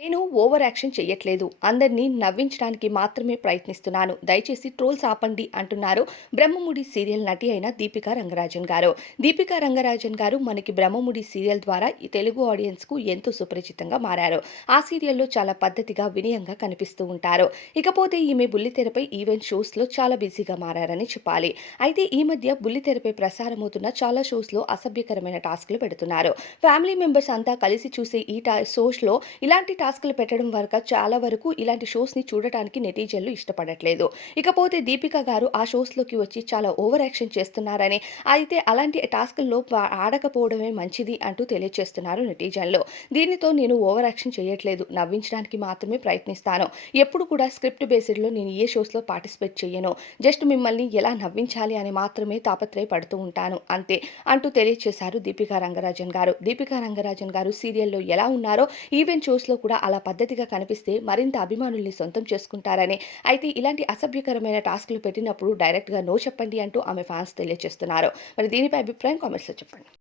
నేను over action చెయ్యట్లేదు. అందరిని నవ్వించడానికి మాత్రమే ప్రయత్నిస్తున్నాను. దయచేసి ట్రోల్స్ ఆపండి అంటున్నారు 'బ్రహ్మముడి' సీరియల్ నటి అయిన దీపికా రంగరాజన్ గారు. దీపికా రంగరాజన్ గారు మనకి 'బ్రహ్మముడి' సీరియల్ ద్వారా ఈ తెలుగు ఆడియన్స్‌కు ఎంతో సుపరిచితంగా మారారు. ఆ సీరియల్‌లో చాలా పద్ధతిగా, వినయంగా కనిపిస్తూ ఉంటారు. ఇకపోతే ఈమె బుల్లితెరపై ఈవెంట్ షోస్‌లో చాలా బిజీగా మారారని చెప్పాలి. అయితే ఈ మధ్య బుల్లితెరపై ప్రసారమవుతున్న చాలా షోస్‌లో అసభ్యకరమైన టాస్క్‌లు పెడుతున్నారు. ఫ్యామిలీ మెంబర్స్ అంతా కలిసి చూసే ఈ షోస్‌లో ఇలాంటి టాస్క్‌లు పెట్టడం వరక చాలా వరకు ఇలాంటి షోస్‌ని చూడటానికి నెటిజన్లు ఇష్టపడట్లేదు. ఇకపోతే దీపిక గారు ఆ షోస్‌లోకి వచ్చి చాలా ఓవర్ యాక్షన్ చేస్తున్నారని, అయితే అలాంటి టాస్కుల్లో ఆడకపోవడమే మంచిది అంటూ తెలియజేస్తున్నారు నెటిజన్లు. దీనితో నేను ఓవర్ యాక్షన్ చేయట్లేదు. నవ్వించడానికి మాత్రమే ప్రయత్నిస్తాను. ఎప్పుడు కూడా స్క్రిప్ట్ బేస్డ్‌లో నేను ఏ షోస్‌లో పార్టిసిపేట్ చెయ్యను. జస్ట్ మిమ్మల్ని ఎలా నవ్వించాలి అని మాత్రమే తాపత్రయపడుతూ ఉంటాను అంతే అంటూ తెలియజేశారు దీపికా రంగరాజన్ గారు. దీపికా రంగరాజన్ గారు సీరియల్‌లో ఎలా ఉన్నారో ఈవెంట్ షోస్‌లో కూడా అలా పద్ధతిగా కనిపిస్తే మరింత అభిమానుల్ని సొంతం చేసుకుంటారని, అయితే ఇలాంటి అసభ్యకరమైన టాస్క్‌లు పెట్టినప్పుడు డైరెక్ట్‌గా నో చెప్పండి అంటూ ఆమె ఫ్యాన్స్ తెలియజేస్తున్నారు. మరి దీనిపై అభిప్రాయం కామెంట్స్‌లో చెప్పండి.